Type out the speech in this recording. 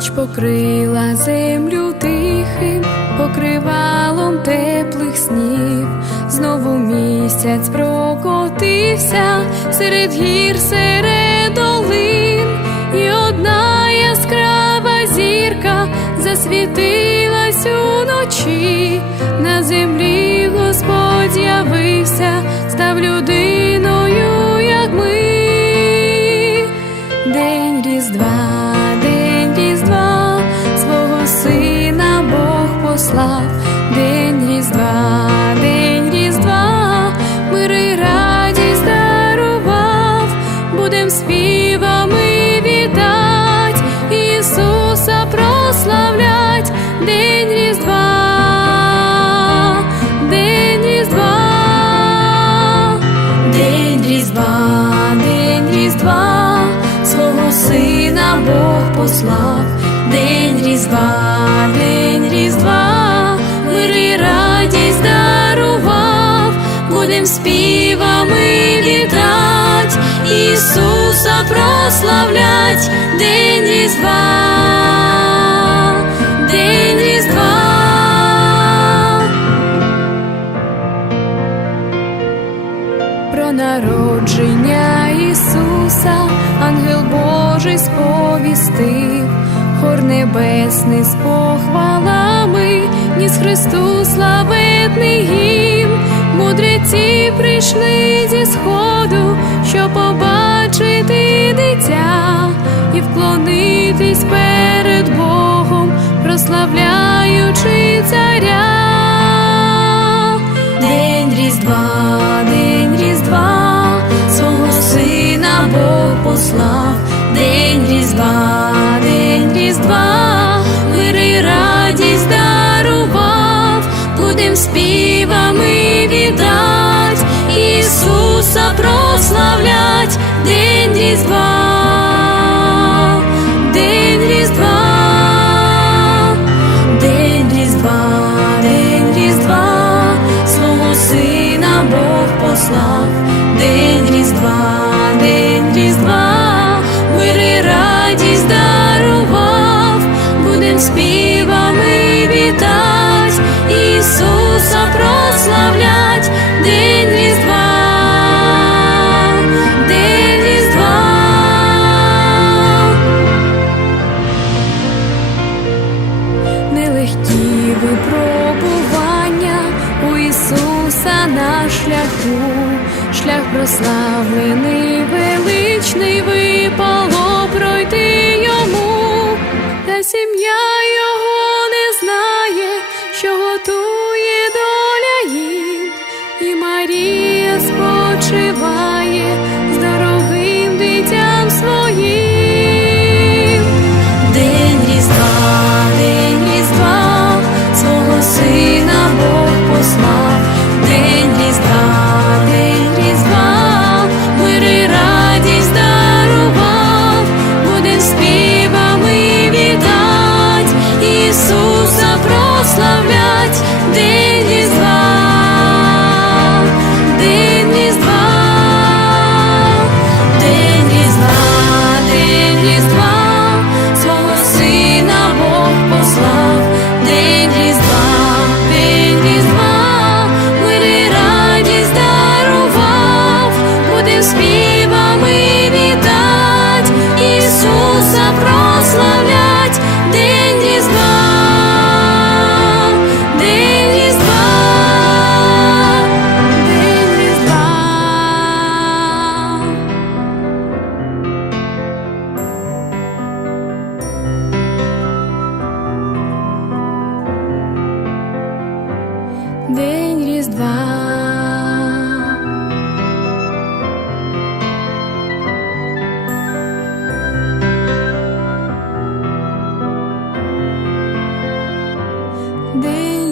ніч покрила землю тихим, покривалом теплих снів, знову місяць прокотився серед гір, серед долин, і одна яскрава зірка засвітилась Бог послав, день Різдва, день Різдва, мир і радість дарував, будем співами вітать, Ісуса прославлять, день Різдва, день Різдва. День Різдва, день Різдва, свого сина Бог послав, день Різдва, день будем співами вітать, Ісуса прославлять, день Різдва, день Різдва. про народження Ісуса, ангел Божий сповістив, хор небесний з похвалами, ніс Христу славетний гімн, мудреці прийшли зі сходу, щоб побачити дитя і вклонитись перед Богом, прославляючи царя. День Різдва, день Різдва, свого сина Бог послав, день Різдва, день Різдва, мир радість дарував, будем співами вітать, Ісуса прославлять, день Різдва, день Різдва. День Різдва, день Різдва, свого сина Бог послав, день Різдва, Ісуса на шляху, шлях прославлений, величний випало пройти йому, та сім'я this Believe